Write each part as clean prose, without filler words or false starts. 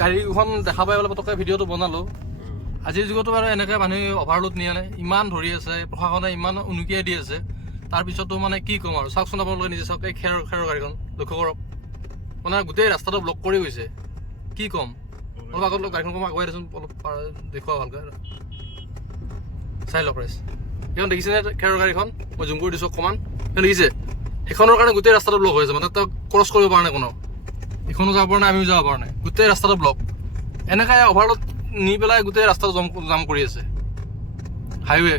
গাড়ীখন দেখা পাই পেলাই পটককৈ ভিডিঅ'টো বনালোঁ। আজিৰ যুগতো বাৰু এনেকৈ মানুহে অভাৰলোড নিয়া নাই, ইমান ধৰি আছে, প্ৰশাসনে ইমান উনুকিয়াই দি আছে, তাৰপিছতো মানে কি ক'ম আৰু। চাওকচোন আপোনালোকে নিজে চাওক, এই খেৰৰ গাড়ীখন লক্ষ্য কৰক, মানে গোটেই ৰাস্তাটো ব্লক কৰি গৈছে। কি ক'ম, অলপ আগত গাড়ীখন কম আগুৱাই দেচোন, অলপ দেখুওৱা ভালকৈ চাই লওক ৰাইজ। সেইখন দেখিছেনে খেৰৰ গাড়ীখন? মই জুম কৰি দিছোঁ অকণমান, সেইখন দেখিছে? সেইখনৰ কাৰণে গোটেই ৰাস্তাটো ব্লক হৈ আছে, মানে তাক ক্ৰছ কৰিব পৰা নাই কোনো, এইখনো যাব পৰা নাই, আমিও যাব পৰা নাই, গোটেই ৰাস্তাটো ব্লক। এনেকৈ অভাৰলোড নি পেলাই গোটেই ৰাস্তাটো জাম কৰি আছে। হাইৱে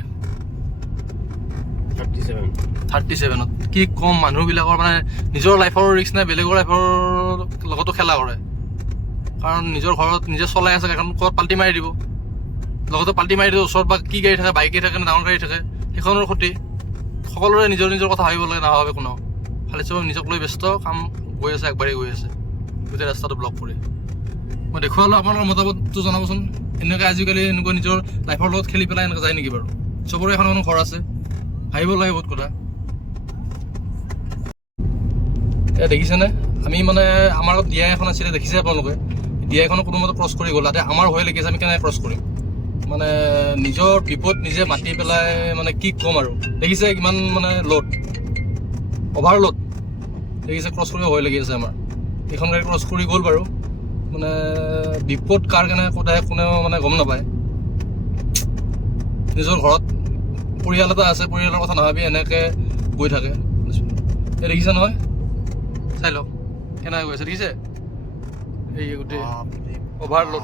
37ত কি ক'ম, মানুহবিলাকৰ মানে নিজৰ লাইফৰ ৰিস্ক নাই, বেলেগৰ লাইফৰ লগতো খেলা কৰে। কাৰণ নিজৰ ঘৰত নিজে চলাই আছে গাড়ীখন, ক'ৰবাত পাল্টি মাৰি দিব, লগতে পাল্টি মাৰি দিব ওচৰত, বা কি গাড়ী থাকে, বাইকে থাকে নে ডাঙৰ গাড়ী থাকে, সেইখনৰ ক্ষতি। সকলোৰে নিজৰ নিজৰ কথা ভাবিব লাগে, নাভাবে কোনো, খালি চব নিজক লৈ ব্যস্ত, কাম গৈ আছে, আগবাঢ়ি গৈ আছে, গোটেই ৰাস্তাটো ব্লক কৰি। মই দেখুৱালোঁ, আপোনালোকৰ মতামতটো জনাবচোন। এনেকৈ আজিকালি এনেকুৱা নিজৰ লাইফৰ লগত খেলি পেলাই এনেকৈ যায় নেকি বাৰু? চবৰে এখন এখন ঘৰ আছে, ভাবিব লাগে বহুত কথা। এয়া দেখিছেনে, আমি মানে আমাৰ দিয়া এখন আছিলে, দেখিছে আপোনালোকে, দিয়া এখনো কোনোমতে ক্ৰছ কৰি গ'ল, তাতে আমাৰ ভয় লাগি আছে, আমি কেনেকৈ ক্ৰছ কৰিম? মানে নিজৰ বিপদ নিজে মাতি পেলাই, মানে কি ক'ম আৰু। দেখিছে কিমান মানে লোড, অভাৰলোড, দেখিছে, ক্ৰছ কৰিব ভয় লাগি আছে আমাৰ। এইখন গাড়ী ক্ৰছ কৰি গ'ল বাৰু, মানে বিপদ কাৰ কাৰণে কোটাই কোনেও মানে গম নাপায়। নিজৰ ঘৰত পৰিয়াল এটা আছে, পৰিয়ালৰ কথা নাভাবি এনেকৈ গৈ থাকে। এই দেখিছে নহয়, চাই লওক কেনেকৈ গৈ আছে, দেখিছে? এই গোটেই অভাৰলোড।